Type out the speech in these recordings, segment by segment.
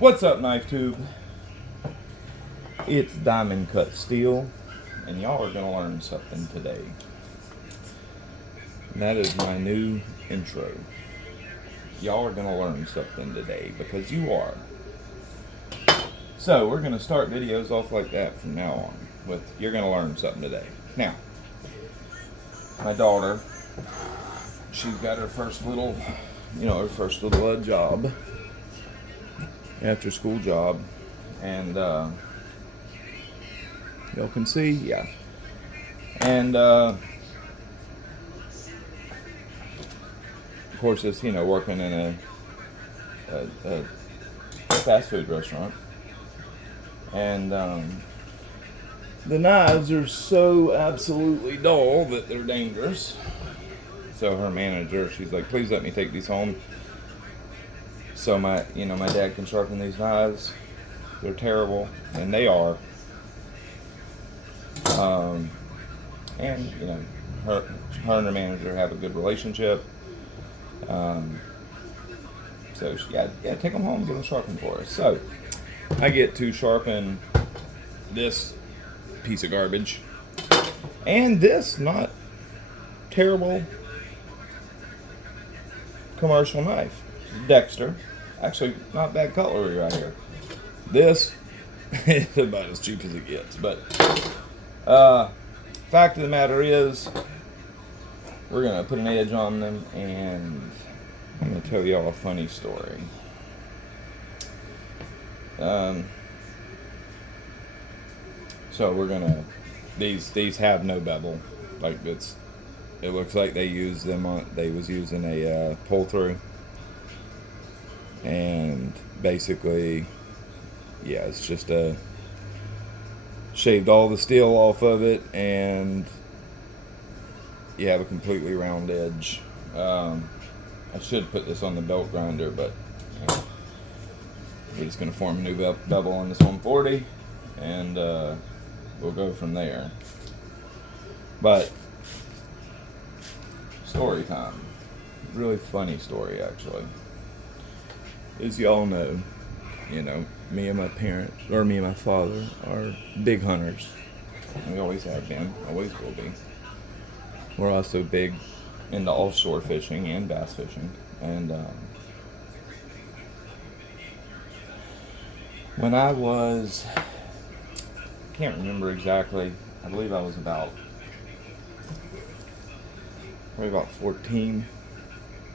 What's up, Knife Tube? It's Diamond Cut Steel, and y'all are going to learn something today. And that is my new intro. Y'all are going to learn something today, because you are. So, we're going to start videos off like that from now on, with you're going to learn something today. Now, my daughter, she's got her first little, job, after school job, and y'all can see, yeah, and of course it's working in a fast food restaurant, and the knives are so absolutely dull that they're dangerous. So her manager, she's like, please let me take these home so my dad can sharpen these knives. They're terrible, and they are. And her and her manager have a good relationship. So she, take them home and get them sharpened for us. So I get to sharpen this piece of garbage and this not terrible commercial knife, Dexter. Actually, not bad cutlery right here. This is about as cheap as it gets, but fact of the matter is, we're gonna put an edge on them, and I'm gonna tell y'all a funny story. So we're gonna these have no bevel, like it looks like they used them on, they was using a pull through, and basically, yeah, it's just shaved all the steel off of it, and you have a completely round edge. I should put this on the belt grinder, but we're just going to form a new bevel on this 140, and we'll go from there. But story time. Really funny story, actually. As y'all know, me and my parents, or me and my father, are big hunters. We always have been, always will be. We're also big into offshore fishing and bass fishing. And when I was, can't remember exactly, I believe I was probably about 14.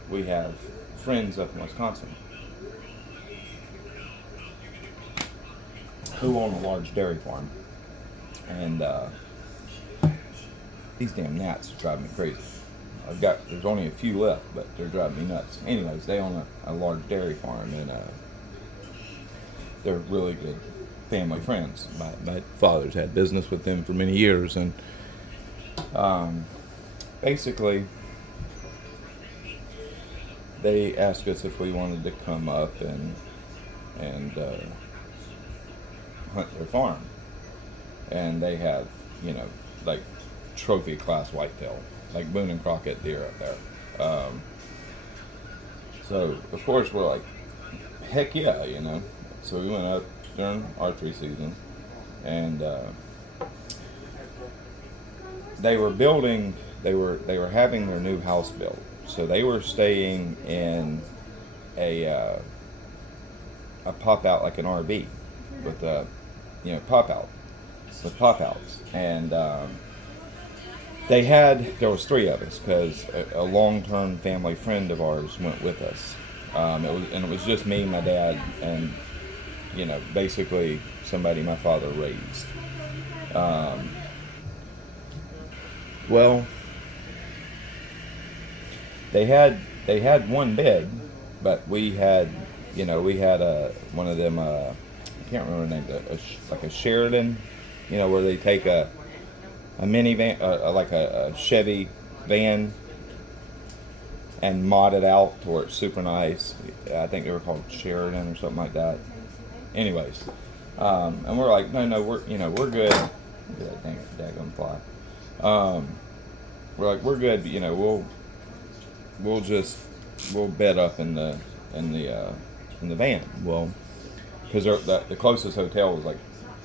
We have friends up in Wisconsin who own a large dairy farm, and these damn gnats drive me crazy. There's only a few left, but they're driving me nuts. Anyways, they own a large dairy farm, and they're really good family friends. My father's had business with them for many years, and basically they asked us if we wanted to come up and hunt their farm. And they have, like trophy class whitetail, like Boone and Crockett deer up there. So of course we're like, heck yeah, So we went up during archery season, and they were having their new house built. So they were staying in a pop out, like an RV with pop outs, and there was three of us, because a long-term family friend of ours went with us. It was just me, my dad, and basically somebody my father raised. Well, they had one bed, but we had one of them, I can't remember the name, like a Sheridan, where they take a minivan, like a Chevy van, and mod it out to where it's super nice. I think they were called Sheridan or something like that. Anyways, and we're like, no, we're good. Look at that daggone fly. We're like, we're good, but we'll bed up in the van. Well, because the closest hotel was like,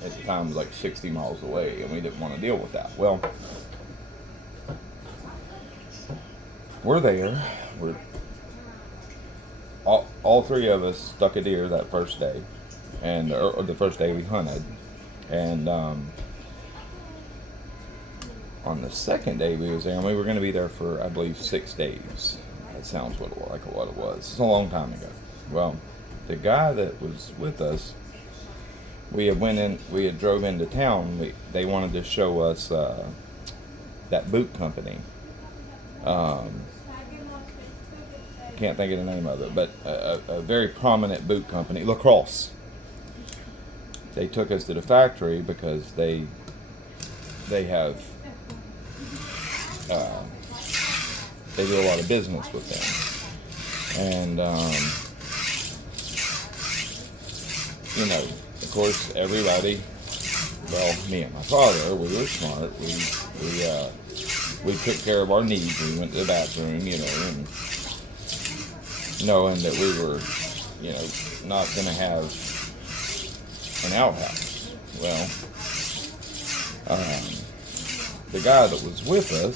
at the time, was like 60 miles away, and we didn't want to deal with that. Well, we're there. We're all three of us stuck a deer that first day, and or the first day we hunted, and on the second day we was there, and we were going to be there for, I believe, 6 days. That sounds like what it was. It's a long time ago. Well, the guy that was with us, we had drove into town. They wanted to show us that boot company. Can't think of the name of it, but a very prominent boot company, Lacrosse. They took us to the factory because they have they do a lot of business with them, and of course, everybody. Well, me and my father, we were smart. We took care of our needs. We went to the bathroom, and knowing that we were, not going to have an outhouse. Well, the guy that was with us,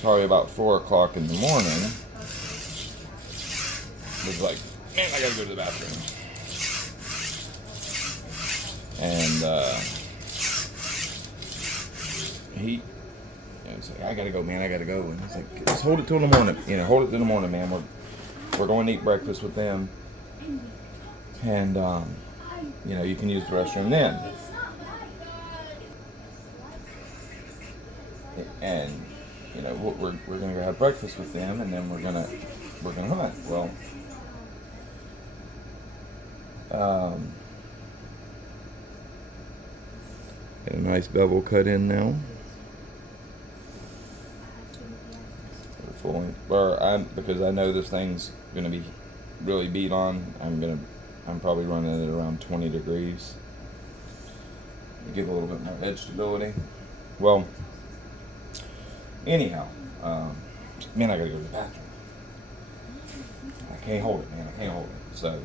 probably about 4 o'clock in the morning, was like, man, I gotta go to the bathroom. And he was like, I gotta go, man, I gotta go. And he's like, just hold it till the morning. Hold it till the morning, man. We're going to eat breakfast with them. And, you can use the restroom then. And, we're going to go have breakfast with them, and then we're going to hunt. Well, got a nice bevel cut in now. Because I know this thing's going to be really beat on, I'm probably running it around 20 degrees. Give a little bit more edge stability. Well, anyhow, man, I gotta go to the bathroom. I can't hold it, man. I can't hold it. So,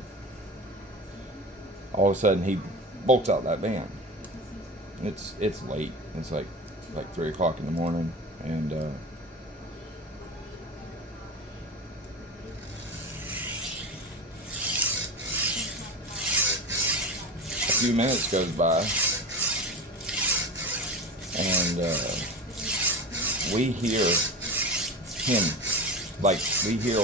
all of a sudden, he bolts out that van. It's late. It's like 3 o'clock in the morning, and a few minutes goes by, and we hear him, we hear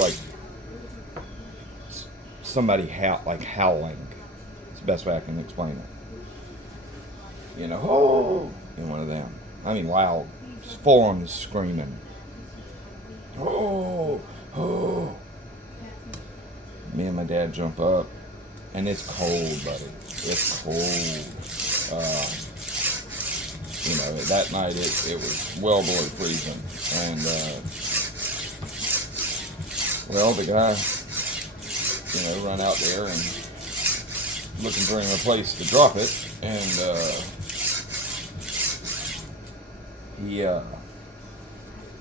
somebody howling. It's the best way I can explain it. Oh, in one of them. I mean, loud, full on screaming. Oh. Me and my dad jump up, and it's cold, buddy. It's cold. That night it was well below freezing, and the guy, run out there and looking for a place to drop it, and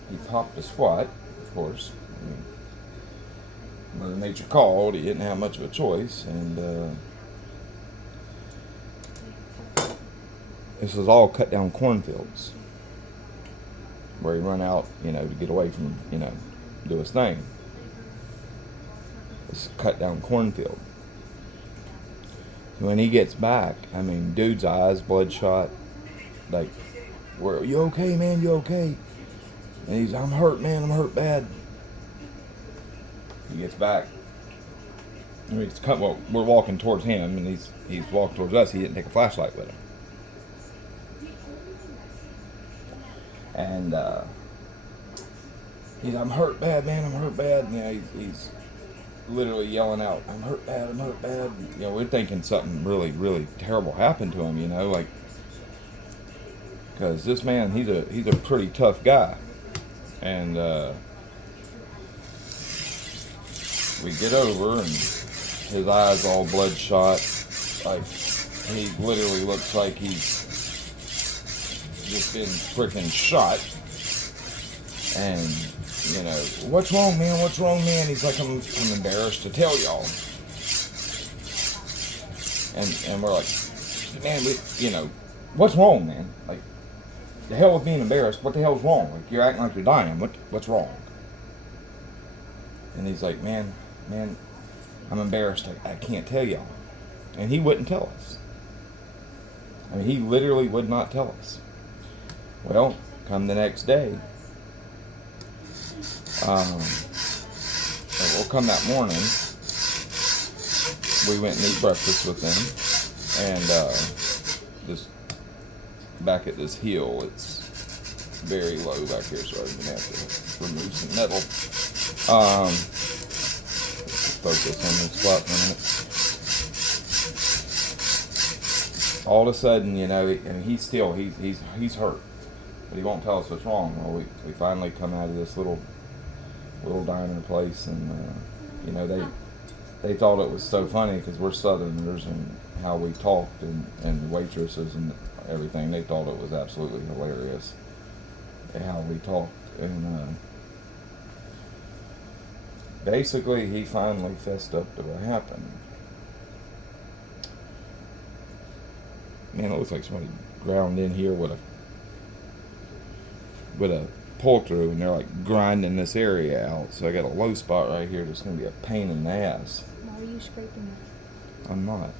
he popped a squat, of course. Mother Nature called. He didn't have much of a choice, and this was all cut down cornfields where he run out, to get away from, do his thing. It's a cut down cornfield. When he gets back, dude's eyes bloodshot. Where, you okay, man? You okay? And he's, I'm hurt, man. I'm hurt bad. He gets back. We're walking towards him, and he's walking towards us. He didn't take a flashlight with him. And he's, I'm hurt bad, man. I'm hurt bad. And, he's literally yelling out, I'm hurt bad. I'm hurt bad. We're thinking something really, really terrible happened to him. Because this man, he's a pretty tough guy. And we get over, and his eyes all bloodshot. He literally looks like he's just been freaking shot. And what's wrong, man? What's wrong, man? He's like, I'm embarrassed to tell y'all. and we're like, man, what's wrong, man? Like, the hell with being embarrassed. What the hell's wrong? Like, you're acting like you're dying. What's wrong? And he's like, man, I'm embarrassed. I can't tell y'all. And he wouldn't tell us. I mean, he literally would not tell us. Well, come the next day, well, come that morning, we went and ate breakfast with them, and just back at this hill, it's very low back here, so I'm gonna have to remove some metal. Focus on this spot for a minute. All of a sudden, and he's hurt, but he won't tell us what's wrong. Well, we finally come out of this little diner place, and they thought it was so funny because we're Southerners and how we talked, and the waitresses and everything. They thought it was absolutely hilarious how we talked, and basically he finally fessed up to what happened. Man, it looks like somebody ground in here with a pull through, and they're like grinding this area out. So I got a low spot right here that's going to be a pain in the ass. Why are you scraping it? I'm not.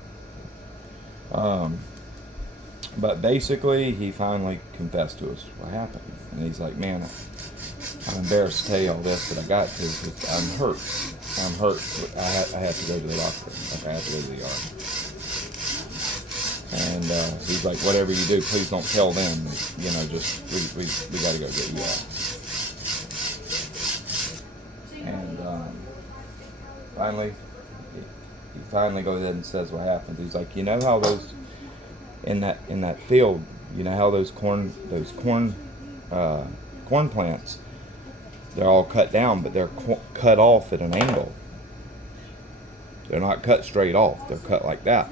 But basically, he finally confessed to us what happened. And he's like, man, I'm embarrassed to tell you all this, but I got to, because I'm hurt. I have to go to the doctor. I have to go to the yard. And he's like, whatever you do, please don't tell them. Just we got to go get you out. And finally, he finally goes ahead and says what happened. He's like, how those in that field, how those corn plants, they're all cut down, but they're cut off at an angle. They're not cut straight off. They're cut like that.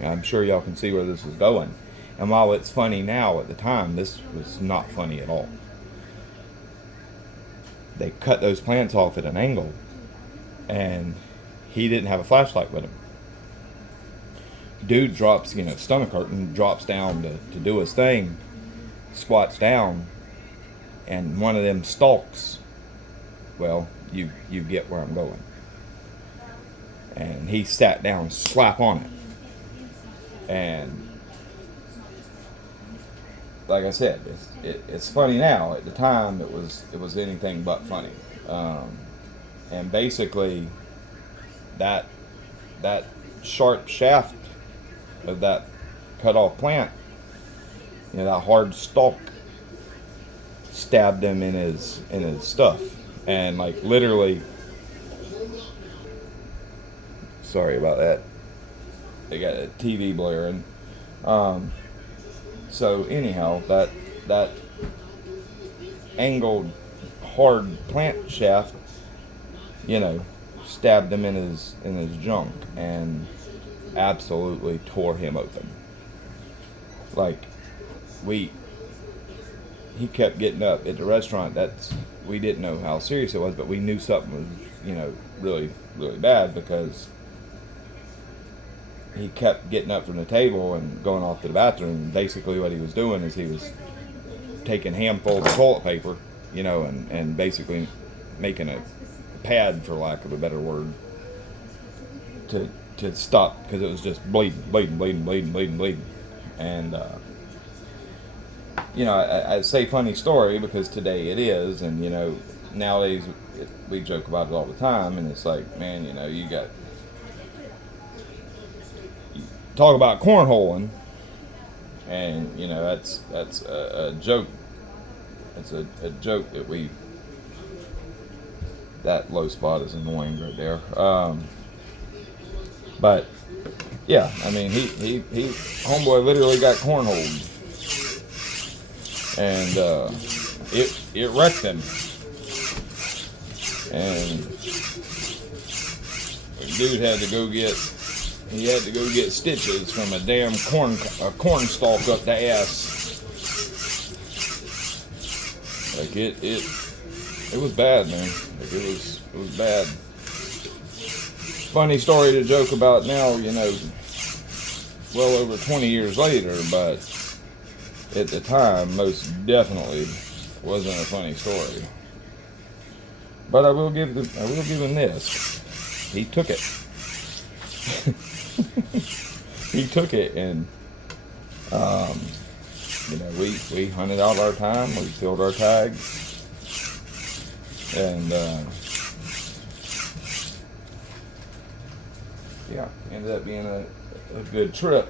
I'm sure y'all can see where this is going. And while it's funny now, at the time, this was not funny at all. They cut those plants off at an angle, and he didn't have a flashlight with him. Dude drops, stomach hurting, drops down to do his thing, squats down, and one of them stalks, well, you get where I'm going. And he sat down, slap on it. And like I said, it's funny now. At the time, it was anything but funny. And basically, that sharp shaft of that cut off plant, that hard stalk, stabbed him in his stuff, and like literally. Sorry about that. They got a TV blaring. So anyhow, that angled hard plant shaft, stabbed him in his junk and absolutely tore him open. Like he kept getting up at the restaurant. We didn't know how serious it was, but we knew something was, really, really bad, because he kept getting up from the table and going off to the bathroom. Basically what he was doing is he was taking handfuls of toilet paper, and basically making a pad, for lack of a better word, to stop, because it was just bleeding. And I say funny story because today it is, and nowadays we joke about it all the time, and it's like, man, you got, talk about cornholing, and that's a joke. It's a joke that low spot is annoying right there. But yeah, I mean, he homeboy literally got cornholed, and it wrecked him, and the dude had to go get stitches from a damn corn stalk up the ass. Like it was bad, man. Like it was bad. funny story to joke about now, you know, well over 20 years later, but at the time, most definitely wasn't a funny story. But I will give him this. He took it. He took it, and you know, we hunted out our time, we filled our tags, and yeah, ended up being a good trip.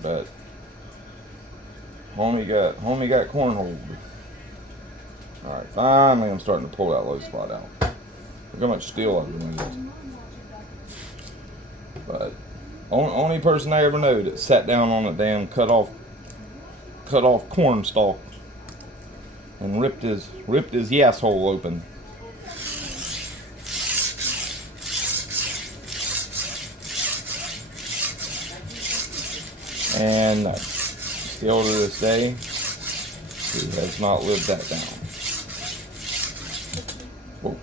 But homie got cornholed. All right, finally I'm starting to pull that low spot out. Look how much steel I've been using. But only person I ever know that sat down on a damn cut off corn stalk and ripped his yes hole open. And still to this day, he has not lived that down. Whoa,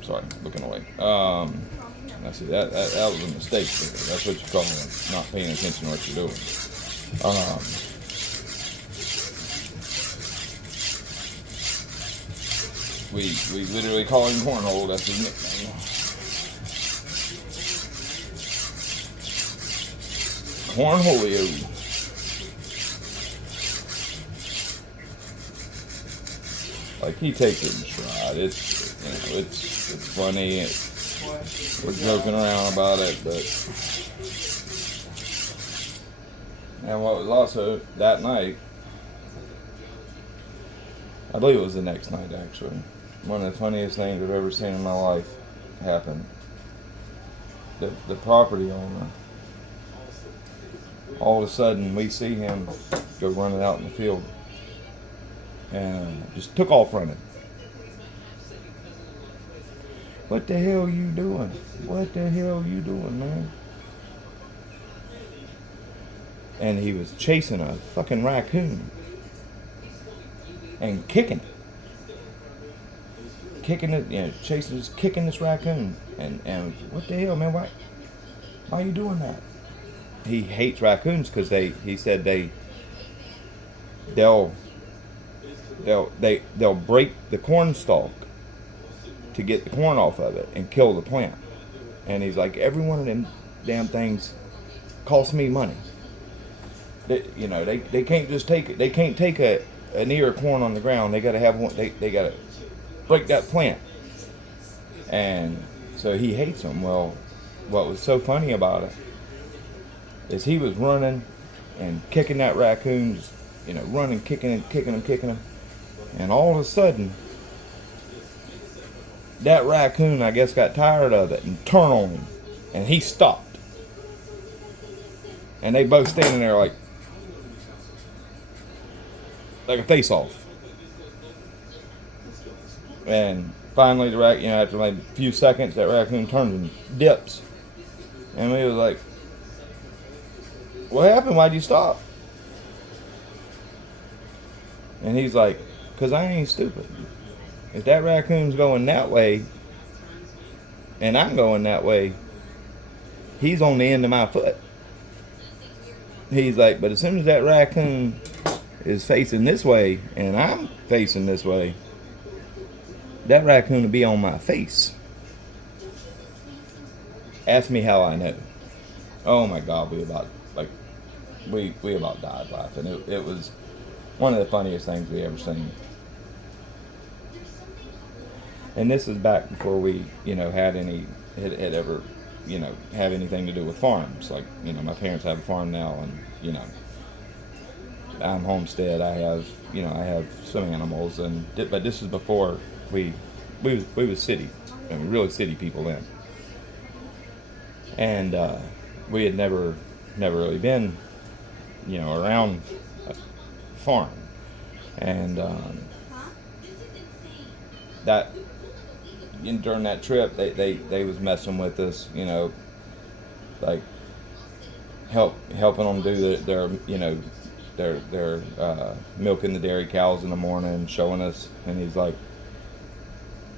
sorry, looking away. I see that was a mistake. That's what you call not paying attention to what you're doing. We literally call him Cornhole. That's his nickname. Cornholio. Like, he takes it in stride. It's funny. We're joking around about it, but and what was also that night, I believe it was the next night actually, one of the funniest things I've ever seen in my life happen. The property owner, all of a sudden we see him go running out in the field and just took off running. What the hell you doing? What the hell you doing, man? And he was chasing a fucking raccoon and kicking it. Kicking it, you know, kicking this raccoon. And what the hell, man? Why are you doing that? He hates raccoons because he said they'll break the corn stalk to get the corn off of it and kill the plant. And he's like, every one of them damn things costs me money. They can't just take it. They can't take an ear of corn on the ground. They gotta have one. They gotta break that plant. And so he hates them. Well, what was so funny about it is he was running and kicking that raccoon, just, running, kicking him, and all of a sudden, that raccoon, I guess, got tired of it and turned on him, and he stopped. And they both standing there like a face-off. And finally, after like a few seconds, that raccoon turns and dips. And we was like, "What happened? Why'd you stop?" And he's like, "'Cause I ain't stupid. If that raccoon's going that way and I'm going that way, he's on the end of my foot." He's like, "But as soon as that raccoon is facing this way and I'm facing this way, that raccoon will be on my face." Ask me how I know. Oh my God, we about died laughing. It was one of the funniest things we ever seen. And this is back before we, had ever, have anything to do with farms. Like, my parents have a farm now, and, I'm homestead. I have some animals, but this is before we was city. I mean, really city people then. And we had never really been, around a farm. And that during that trip, they was messing with us, like helping them do their milking the dairy cows in the morning, showing us. And he's like,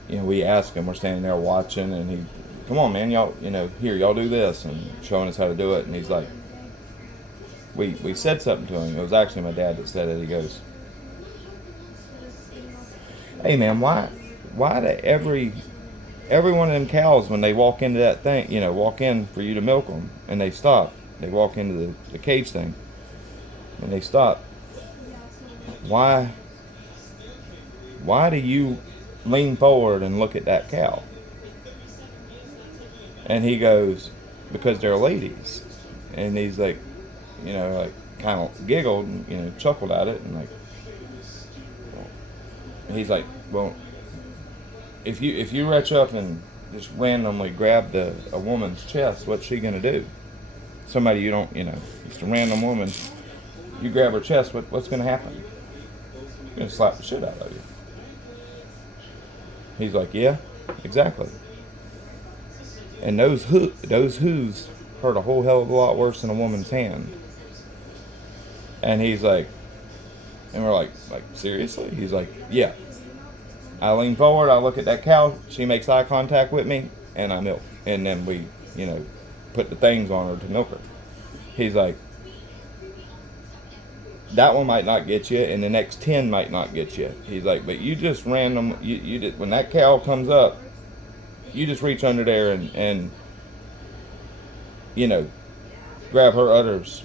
we asked him, we're standing there watching, and he come on, man, y'all, here, y'all do this, and showing us how to do it. And he's like, we said something to him. It was actually my dad that said it. He goes, hey, man, why do every one of them cows, when they walk into that thing, walk in for you to milk them, and they stop, they walk into the cage thing, and they stop, why do you lean forward and look at that cow? And he goes, because they're ladies. And he's like, like kind of giggled and, chuckled at it. And like, he's like, well, if you reach up and just randomly grab a woman's chest, what's she going to do? Somebody you don't, just a random woman, you grab her chest, what's going to happen? She's going to slap the shit out of you. He's like, yeah, exactly. And those hooves hurt a whole hell of a lot worse than a woman's hand. And he's like, and we're like seriously? He's like, yeah. I lean forward, I look at that cow, she makes eye contact with me, and I milk. And then we, put the things on her to milk her. He's like, that one might not get you, and the next 10 might not get you. He's like, but you just you did, when that cow comes up, you just reach under there and grab her udders,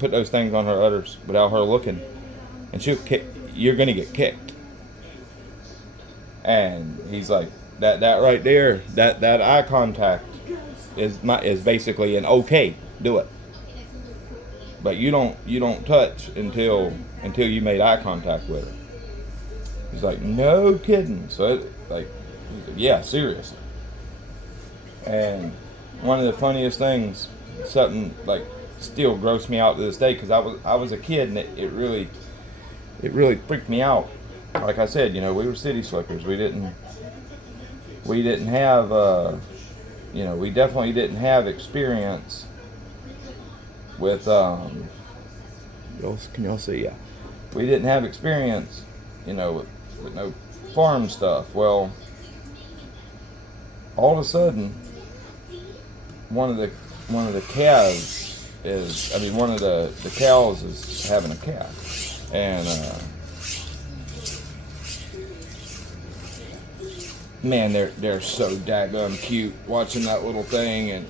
put those things on her udders without her looking, and you're gonna get kicked. And he's like, that right there, that eye contact is basically an okay, do it. But you don't touch until you made eye contact with her. He's like, no kidding. So he's like, yeah, seriously. And one of the funniest things, something like still grossed me out to this day, because I was a kid, and it really freaked me out. Like I said, we were city slickers. We didn't have we definitely didn't have experience with can y'all see? Yeah, we didn't have experience with no farm stuff. Well, all of a sudden, one of the calves one of the cows is having a calf, and man, they're so daggum cute watching that little thing,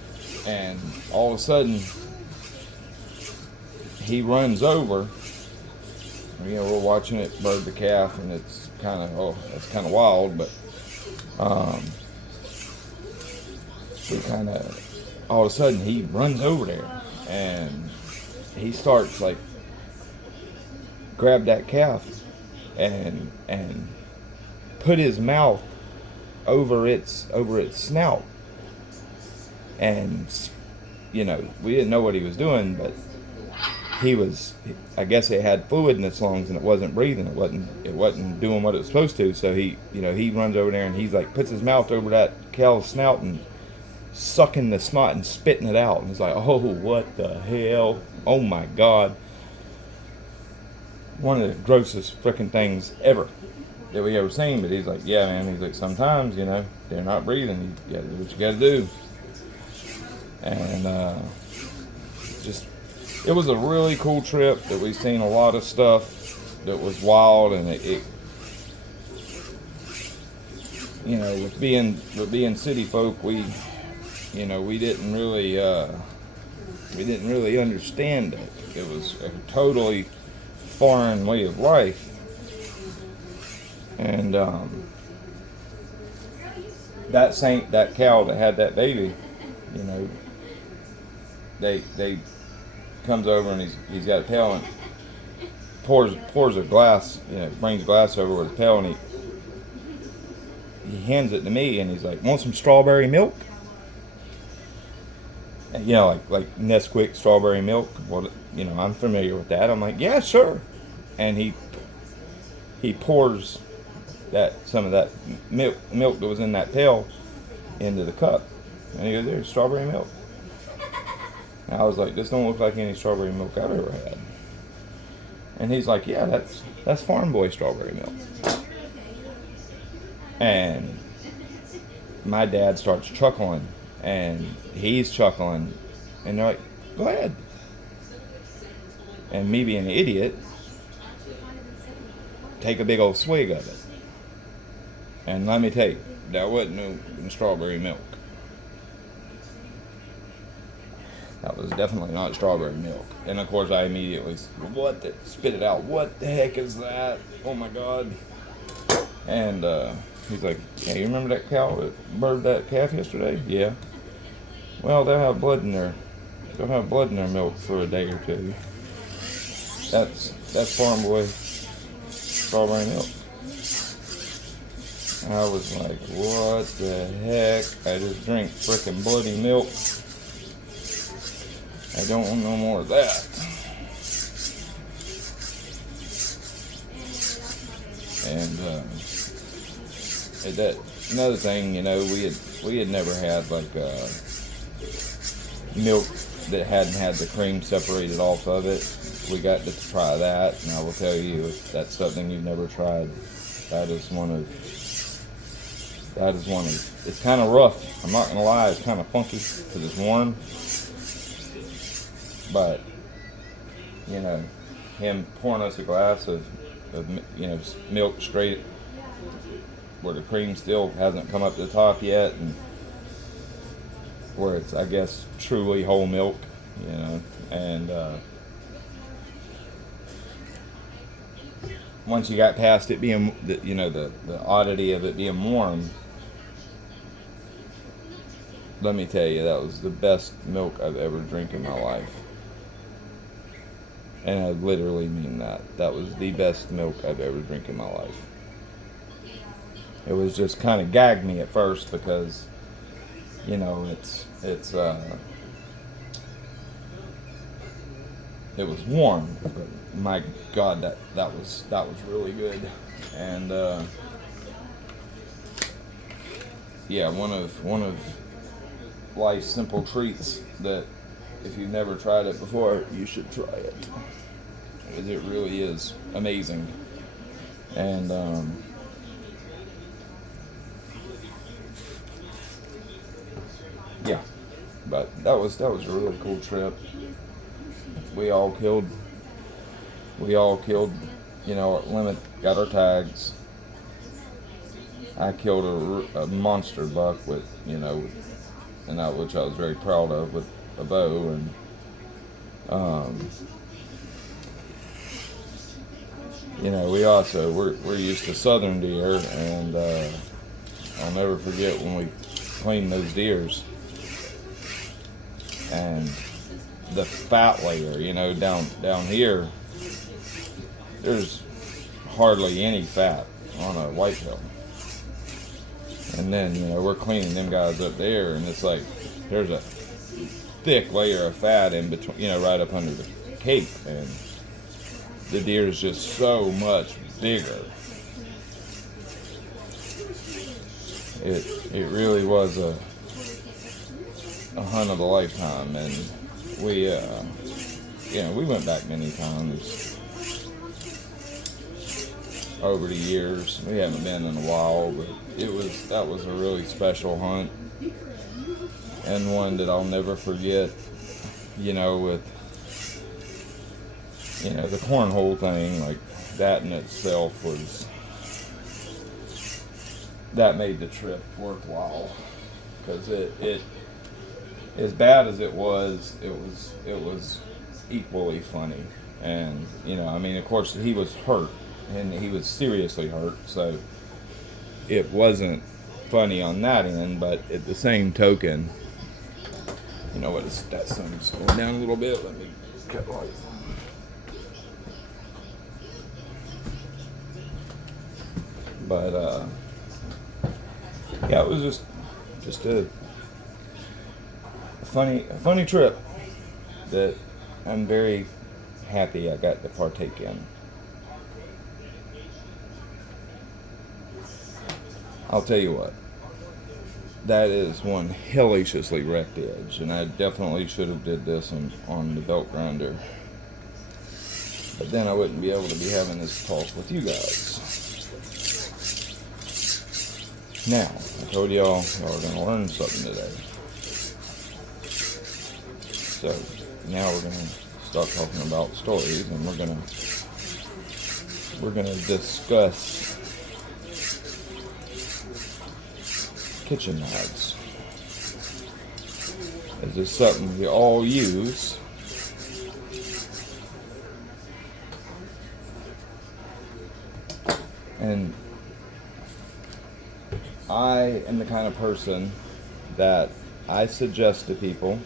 and all of a sudden he runs over. We're watching it bird the calf, and it's kind of wild, but we kind of, all of a sudden he runs over there, and he starts like grab that calf and put his mouth over its snout, and we didn't know what he was doing, but I guess it had fluid in its lungs and it wasn't breathing. It wasn't doing what it was supposed to. So he runs over there and he's like puts his mouth over that cow's snout and sucking the snot and spitting it out. And it's like, oh, what the hell? Oh my God. One of the grossest freaking things ever that we ever seen. But he's like, yeah, man. He's like, sometimes, they're not breathing. You gotta do what you gotta do. And it was a really cool trip that we've seen a lot of stuff that was wild, and it with being city folk, we didn't really understand it. It was a totally foreign way of life, and that cow that had that baby, they comes over and he's got a pail and pours a glass, brings a glass over with a pail, and he hands it to me, and he's like, want some strawberry milk? And, like Nesquik strawberry milk. Well, I'm familiar with that. I'm like, yeah, sure. And he pours some of that milk that was in that pail into the cup, and he goes, there's strawberry milk. And I was like, this don't look like any strawberry milk I've ever had. And he's like, yeah, that's Farm Boy strawberry milk. And my dad starts chuckling, And he's chuckling, and they're like, go ahead. And me being an idiot, take a big old swig of it. And let me tell you, that wasn't no strawberry milk. That was definitely not strawberry milk. And of course I immediately spit it out. What the heck is that? Oh my God. And he's like, hey, you remember that cow that birthed that calf yesterday? Yeah. Well, they'll have blood in their milk for a day or two. That's farm boy strawberry milk. I was like, what the heck? I just drink frickin' bloody milk. I don't want no more of that. And that another thing, you know, we had never had like milk that hadn't had the cream separated off of it. We got to try that, and I will tell you, if that's something you've never tried, that is one of. It's kind of rough. I'm not gonna lie, it's kind of funky because it's warm. But you know, him pouring us a glass of milk straight where the cream still hasn't come up to the top yet, and where it's, I guess, truly whole milk, you know, and once you got past it being, the oddity of it being warm, let me tell you, that was the best milk I've ever drank in my life. And I literally mean that. That was the best milk I've ever drank in my life. It was just kind of gagged me at first because, you know, it was warm, but my God, that was really good. And yeah, one of life's simple treats that if you've never tried it before, you should try it. It really is amazing. And yeah, but that was a really cool trip. We all killed, our limit, got our tags. I killed a monster buck with, and that which I was very proud of, with a bow. And we're used to southern deer, and I'll never forget when we cleaned those deers and the fat layer, down here there's hardly any fat on a whitetail. And then, we're cleaning them guys up there, and it's like there's a thick layer of fat in between, right up under the cape, and the deer is just so much bigger. It really was a hunt of a lifetime, and we went back many times over the years. We haven't been in a while, but that was a really special hunt, and one that I'll never forget. With the cornhole thing, like that in itself that made the trip worthwhile, because it as bad as it was equally funny. And of course he was hurt, and he was seriously hurt, so it wasn't funny on that end. But at the same token, that sun's going down a little bit. Let me cut light. But yeah, it was just a funny trip that I'm very happy I got to partake in. I'll tell you what, that is one hellaciously wrecked edge, and I definitely should have did this on the belt grinder. But then I wouldn't be able to be having this talk with you guys. Now, I told y'all are going to learn something today. So now we're gonna start talking about stories, and we're gonna discuss kitchen knives. This is something we all use. And I am the kind of person that I suggest to people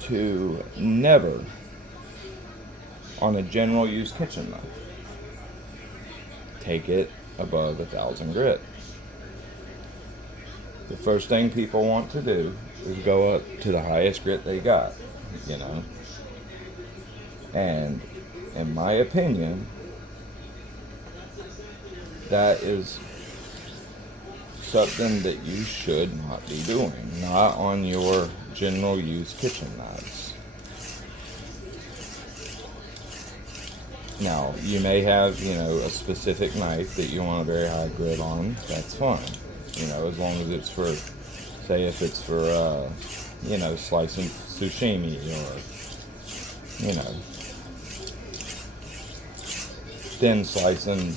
to never, on a general use kitchen knife, take it above 1,000 grit. The first thing people want to do is go up to the highest grit they got, you know. And in my opinion, that is something that you should not be doing, not on your general use kitchen knives. Now, you may have, a specific knife that you want a very high grit on. That's fine. As long as it's for, say, if it's for, slicing sushimi or, thin slicing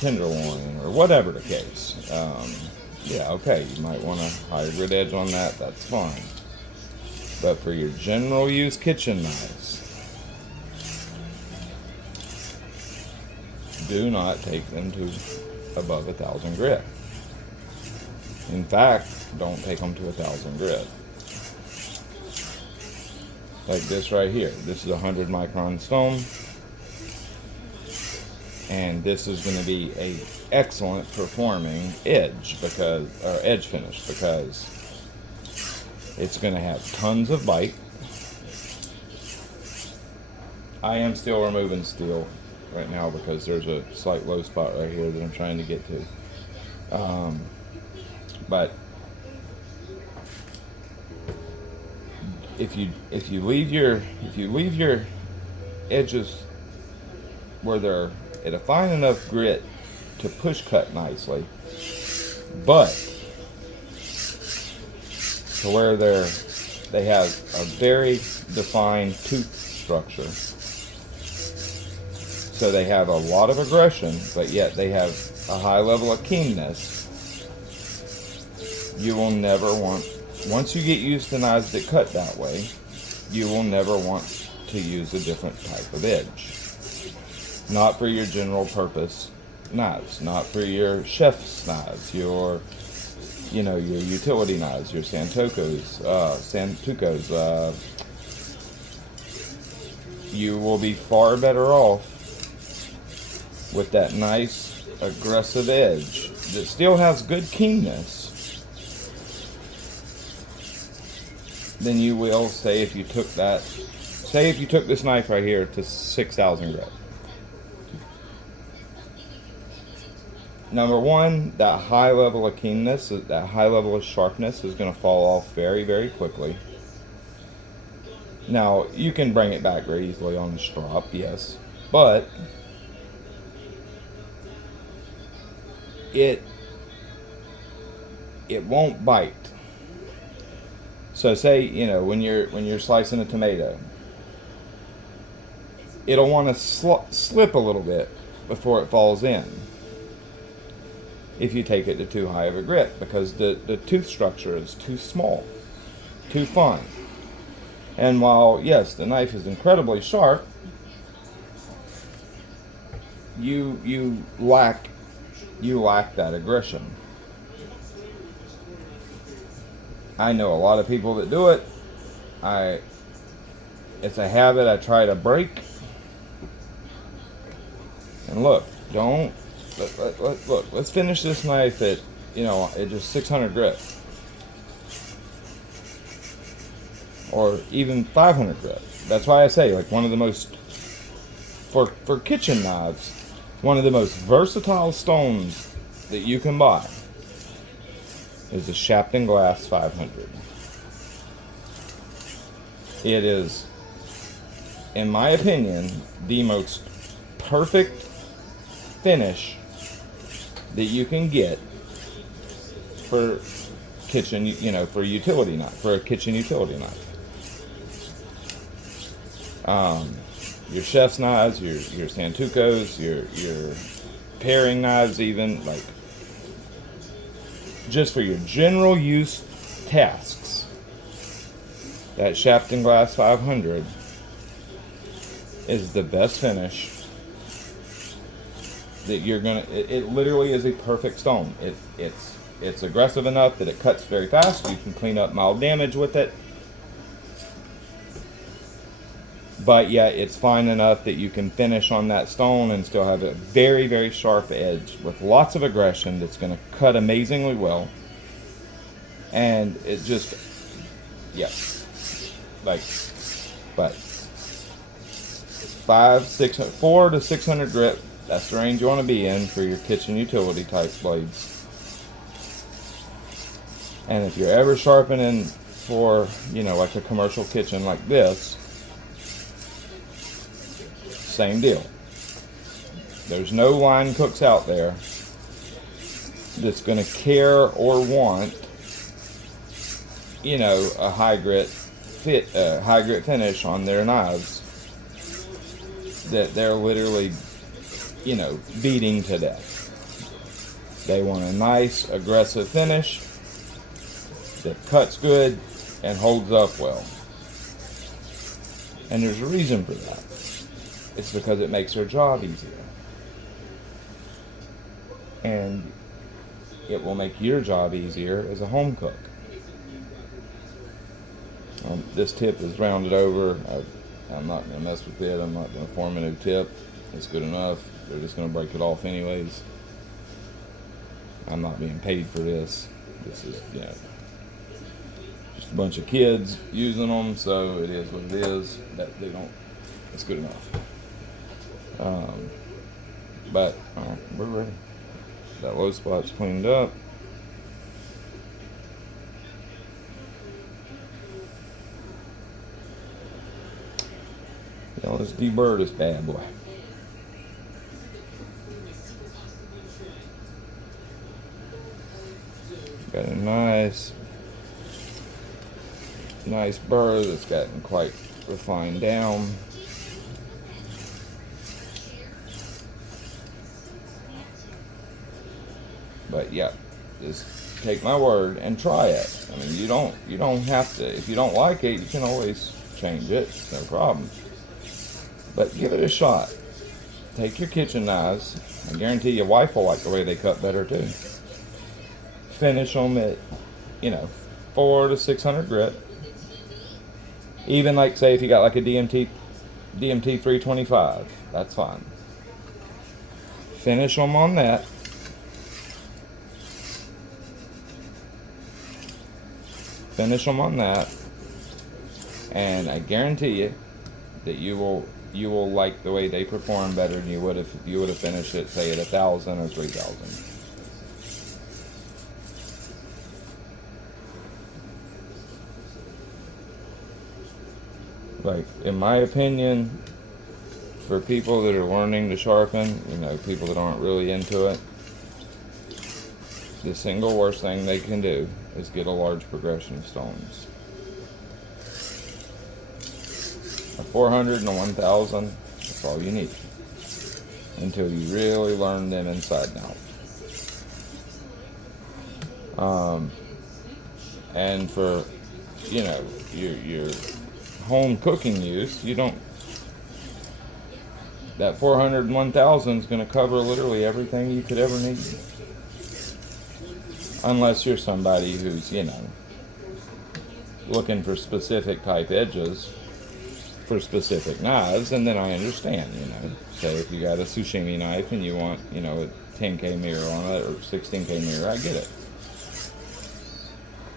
tenderloin or whatever the case. Okay, you might want a higher grit edge on that. That's fine. But for your general use kitchen knives, do not take them to above 1,000 grit. In fact, don't take them to 1,000 grit. Like this right here. This is a 100 micron stone. And this is going to be a excellent performing edge finish because it's going to have tons of bite. I am still removing steel right now because there's a slight low spot right here that I'm trying to get to. But if you leave your edges where they're at a fine enough grit to push cut nicely, but to where they have a very defined tooth structure, so they have a lot of aggression, but yet they have a high level of keenness. You will never want, once you get used to knives that cut that way, you will never want to use a different type of edge. Not for your general purpose knives, not for your chef's knives, your utility knives, your Santokus. You will be far better off with that nice aggressive edge that still has good keenness than you will, say if you took this knife right here to 6,000 grit. Number one, that high level of keenness, that high level of sharpness is going to fall off very, very quickly. Now, you can bring it back very easily on the strop, yes, but it won't bite. So say, when you're slicing a tomato, it'll want to slip a little bit before it falls in if you take it to too high of a grit, because the tooth structure is too small, too fine. And while, yes, the knife is incredibly sharp, you lack that aggression. I know a lot of people that do it. It's a habit I try to break. And look, let's finish this knife at just 600 grit. Or even 500 grit. That's why I say, like, one of the most, for kitchen knives, one of the most versatile stones that you can buy is the Sharpening Glass 500. It is, in my opinion, the most perfect finish that you can get for kitchen, for utility knife, for a kitchen utility knife. Your chef's knives, your santukos, your paring knives, even like just for your general use tasks. That Sharpening Glass 500 is the best finish that you're gonna. It literally is a perfect stone. It's aggressive enough that it cuts very fast. You can clean up mild damage with it. But yet it's fine enough that you can finish on that stone and still have a very, very sharp edge with lots of aggression that's going to cut amazingly well. And it just, yeah, like, but 4 to 600 grit, that's the range you want to be in for your kitchen utility type blades. And if you're ever sharpening for, like a commercial kitchen like this, same deal. There's no line cooks out there that's going to care or want, a high grit finish on their knives that they're literally, beating to death. They want a nice aggressive finish that cuts good and holds up well. And there's a reason for that. It's because it makes their job easier. And it will make your job easier as a home cook. This tip is rounded over. I'm not going to mess with it. I'm not going to form a new tip. It's good enough. They're just going to break it off anyways. I'm not being paid for this. This is, just a bunch of kids using them, so it is what it is. That they don't. It's good enough. But we're ready. That low spot's cleaned up. Let's deburr this bad boy. Got a nice burr that's gotten quite refined down. But yeah, just take my word and try it. I mean, you don't have to. If you don't like it, you can always change it. It's no problem. But give it a shot. Take your kitchen knives. I guarantee your wife will like the way they cut better too. Finish them at, 4 to 600 grit. Even like, say, if you got like a DMT 325, that's fine. Finish them on that. Finish them on that, and I guarantee you that you will like the way they perform better than you would if you would have finished it, say, at 1,000 or 3,000. Like, in my opinion, for people that are learning to sharpen, people that aren't really into it, the single worst thing they can do is get a large progression of stones. A 400 and a 1,000, that's all you need. Until you really learn them inside and out. And for, your home cooking use, that 400 and 1,000 is going to cover literally everything you could ever need. Unless you're somebody who's, looking for specific type edges for specific knives, and then I understand, Say if you got a sushi knife and you want, a 10K mirror on it or 16K mirror, I get it.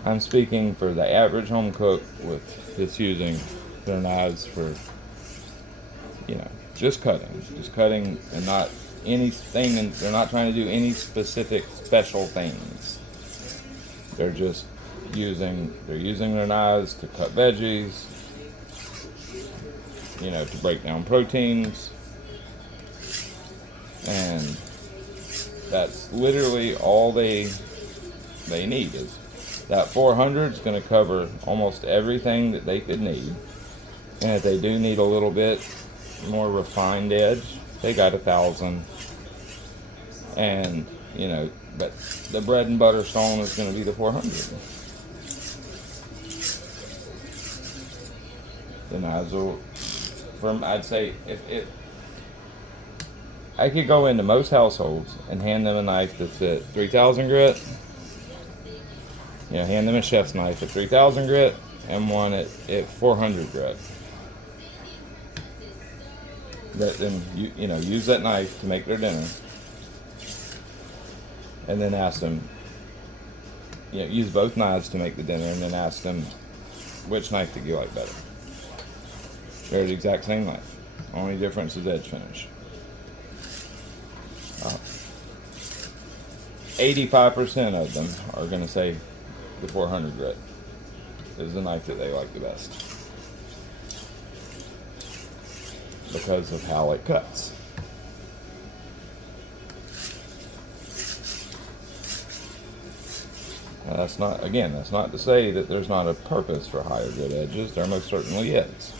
I'm speaking for the average home cook that's using their knives for, just cutting and not anything, and they're not trying to do any specific special things. They're just using their knives to cut veggies, to break down proteins, and that's literally all they need is That 400 is going to cover almost everything that they could need. And if they do need a little bit more refined edge, they got 1,000. And, you know, but the bread and butter stone is going to be the 400. The nozzle, I'd say, if I could go into most households and hand them a knife that's at 3,000 grit, you know, hand them a chef's knife at 3,000 grit and one at 400 grit. Let them, you know, use that knife to make their dinner, and then ask them, you know, use both knives to make the dinner, and then ask them which knife do you like better. They're the exact same knife. Only difference is edge finish. 85% of them are going to say the 400 grit is the knife that they like the best because of how it cuts. Now that's not to say that there's not a purpose for higher grit edges. There most certainly is.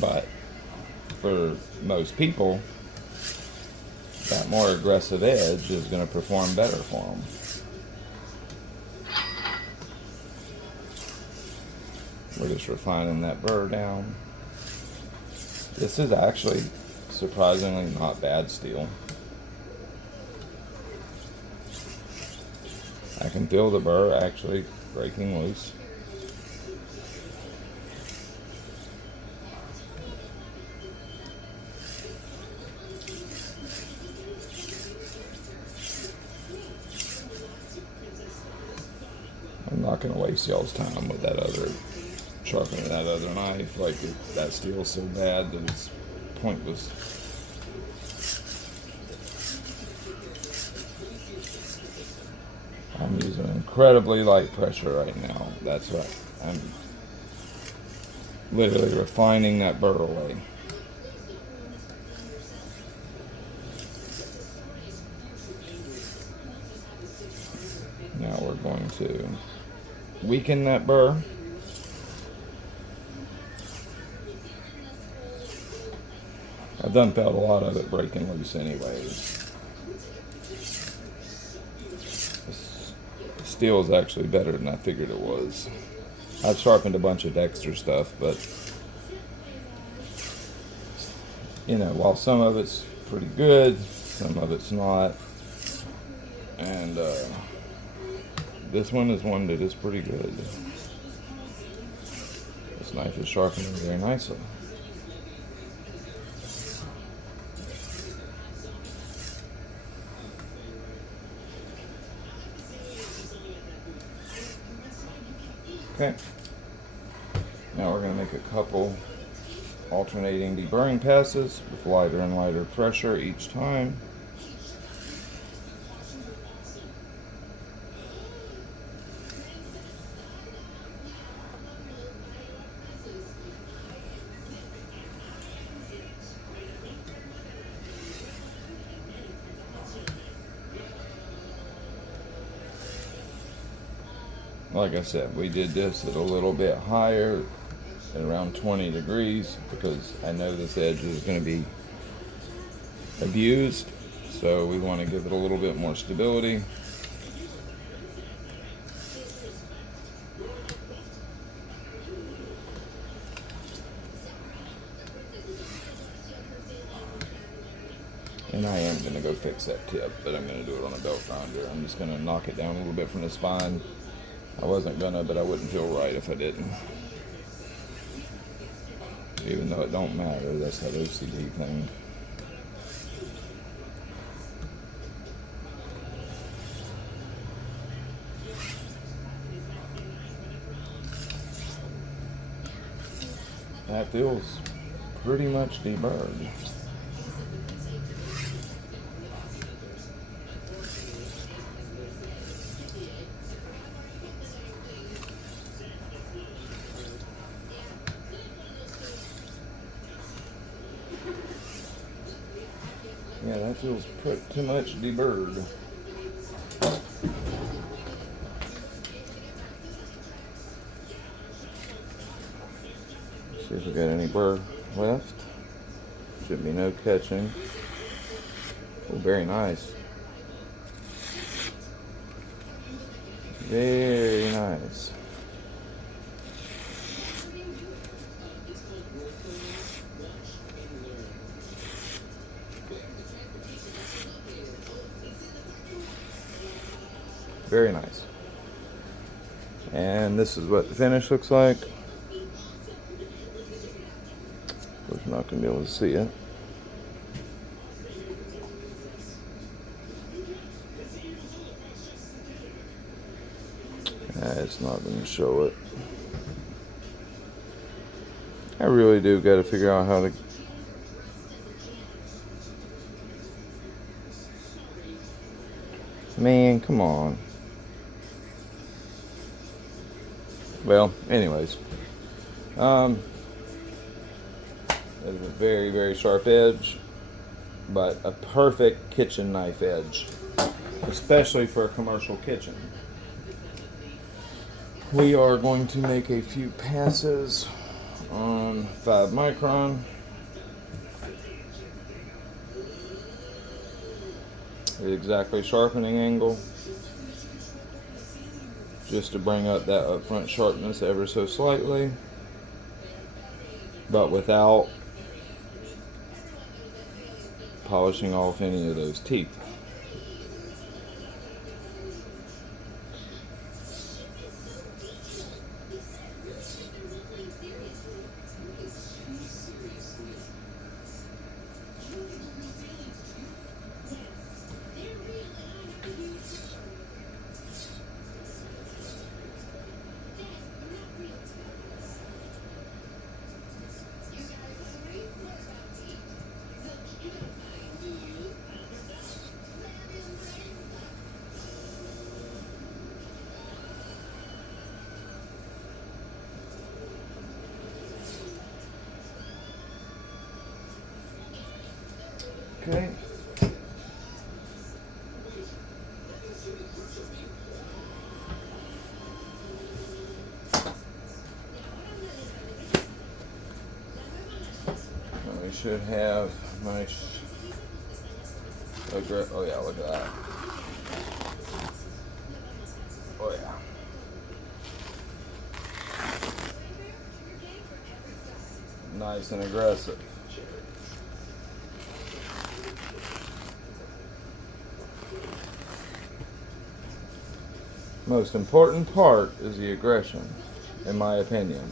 But for most people, that more aggressive edge is going to perform better for them. We're just refining that burr down. This is actually surprisingly not bad steel. I can feel the burr actually breaking loose. I'm not going to waste y'all's time with that other, sharpening that other knife. Like, that steel's so bad that it's pointless. I'm using incredibly light pressure right now. That's right. I'm literally refining that burr away. Now we're going to weaken that burr. I've done felt a lot of it breaking loose anyways. Steel is actually better than I figured it was. I've sharpened a bunch of Dexter stuff, but you know, while some of it's pretty good, some of it's not. And this one is one that is pretty good. This knife is sharpening very nicely. Okay, now we're going to make a couple alternating deburring passes with lighter and lighter pressure each time. Like I said, we did this at a little bit higher, at around 20 degrees, because I know this edge is going to be abused, so we want to give it a little bit more stability. And I am going to go fix that tip, but I'm going to do it on a belt grinder. I'm just going to knock it down a little bit from the spine. I wasn't gonna, but I wouldn't feel right if I didn't. Even though it don't matter, that's that OCD thing. That feels pretty much deburred. Yeah, that feels pretty much deburred. See if we got any burr left. Should be no catching. Oh, very nice. Very nice. Very nice. And this is what the finish looks like. Of course, you're not going to be able to see it. It's not going to show it. I really do got to figure out how to. Man, come on. Well, anyways. It is a very, very sharp edge, but a perfect kitchen knife edge, especially for a commercial kitchen. We are going to make a few passes on 5 micron. At exactly sharpening angle, just to bring up that upfront sharpness ever so slightly, but without polishing off any of those teeth. Okay. We should have nice. Oh yeah, look at that. Oh yeah. Nice and aggressive. Most important part is the aggression, in my opinion.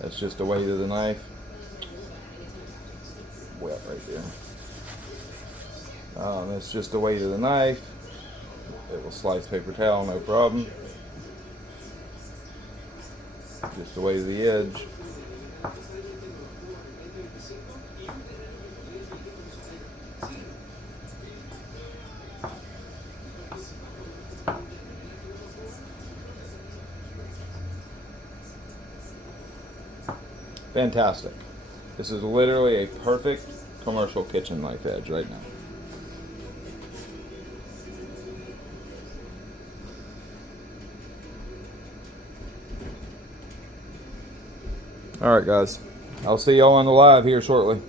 That's just the weight of the knife. Wet right there. That's just the weight of the knife. It will slice paper towel, no problem. Just the weight of the edge. Fantastic. This is literally a perfect commercial kitchen knife edge right now. Alright guys, I'll see y'all on the live here shortly.